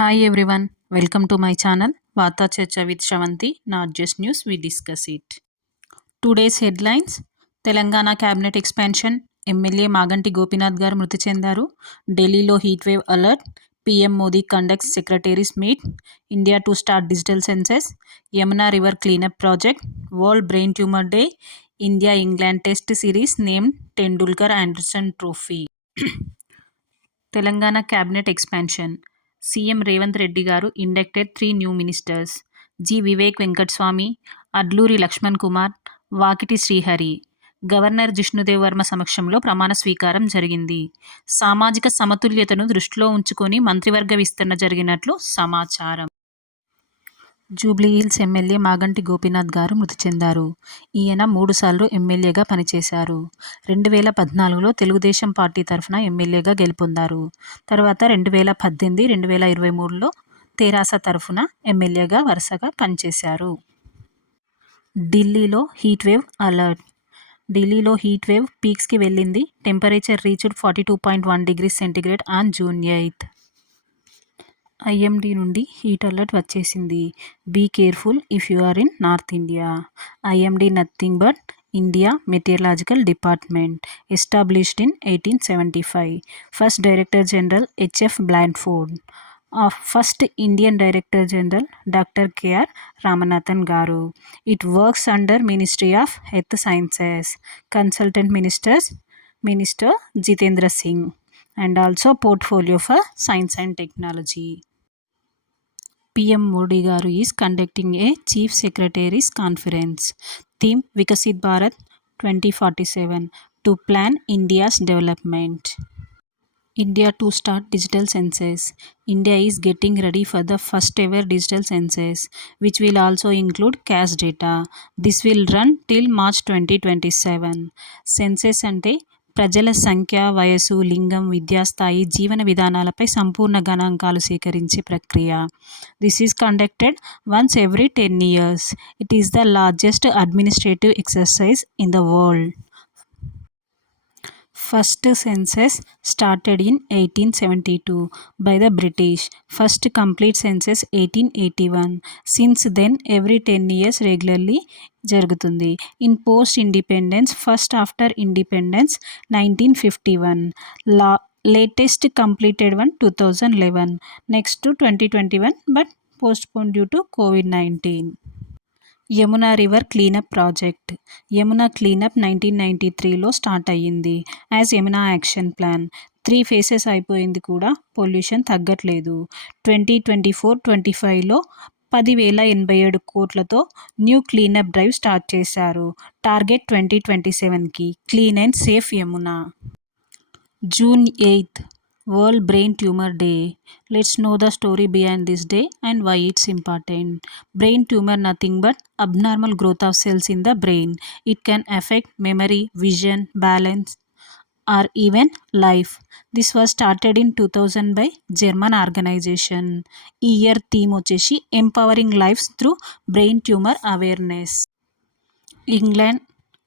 Hi everyone, welcome to my channel Vata Chacha with Shravanti, not just news, we discuss it. Today's headlines: Telangana cabinet expansion, MLA Maganti Gopinath garu మృతి చెందారు, ఢిల్లీలో heat wave alert, PM Modi conducts secretaries meet, India to start digital census, Yamuna river cleanup project, world brain tumour day, India England test series name Tendulkar Anderson trophy. Telangana cabinet expansion. CM Revanth Reddy garu inducted 3 new ministers. G Vivek Venkataswamy, Adluri Laxman Kumar, Vakiti Srihari. Governor Jishnu Dev Varma సమక్షంలో ప్రమాణ స్వీకారం జరిగింది. సామాజిక సమతుల్యతను దృష్టిలో ఉంచుకొని మంత్రివర్గ విస్తరణ జరిగినట్లు సమాచారం. జూబ్లీహిల్స్ ఎమ్మెల్యే మాగంటి గోపీనాథ్ గారు మృతి చెందారు. ఈయన 3 సార్లు ఎమ్మెల్యేగా పనిచేశారు. 2014లో తెలుగుదేశం పార్టీ తరఫున ఎమ్మెల్యేగా గెలుపొందారు. తర్వాత 2018, 2023లో తెరాస తరఫున ఎమ్మెల్యేగా వరుసగా పనిచేశారు. ఢిల్లీలో హీట్ వేవ్ అలర్ట్. ఢిల్లీలో హీట్ వేవ్ పీక్స్కి వెళ్ళింది. Temperature reached 42.1 degrees centigrade on June 8. IMD నుండి హీట్ అలర్ట్ వచ్చేసింది. Be careful if you are in north India. IMD nothing but India meteorological department, established in 1875. First director general H F Blanford. First Indian director general doctor K R Ramanathan garu. It works under ministry of health sciences. Consultant minister Jitendra Singh and also portfolio for science and technology. PM Modi garu is conducting a Chief Secretaries Conference. Theme: Vikasit Bharat 2047 to plan India's development. India to start digital census. India is getting ready for the first ever digital census, which will also include cash data. This will run till March 2027. Census ante ప్రజల సంఖ్య, వయసు, లింగం, విద్యాస్థాయి, జీవన విధానాలపై సంపూర్ణ గణాంకాలు సేకరించే ప్రక్రియ. This is conducted once every 10 years. It is the largest administrative exercise in the world. First census started in 1872 by the British. First complete census 1881. Since then every 10 years regularly జరుగుతుంది. In post independence first after independence 1951. Latest completed one 2011. Next 2021 but postpone due to COVID-19. Yamuna river cleanup project. Yamuna cleanup 1993లో start అయ్యింది as Yamuna action plan. 3 phases అయిపోయింది కూడా, pollution తగ్గట్లేదు. 2024-25లో 10,087 కోట్లతో new cleanup drive start చేశారు. Target 2027కి. Clean and safe Yamuna. June 8, World Brain Tumor Day. Let's know the story behind this day and why it's important. Brain tumor nothing but abnormal growth of cells in the brain. It can affect memory, vision, balance or even life. This was started in 2000 by German organization. ఈ year theme వచ్చేసి empowering lives through brain tumour awareness. England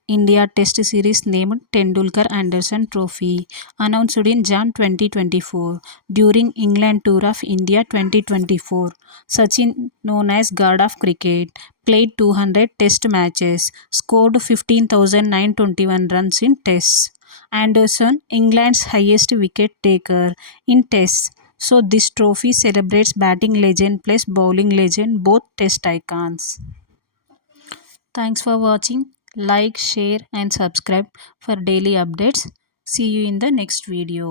India Test Series named Tendulkar Anderson Trophy. Announced in Jan 2024 during England Tour of India 2024. Sachin, known as God of Cricket, played 200 Test matches, scored 15,921 runs in Tests. Anderson, England's highest wicket taker in Tests. So this trophy celebrates batting legend plus bowling legend, both Test icons. Thanks for watching. Like, share and subscribe for daily updates. See you in the next video.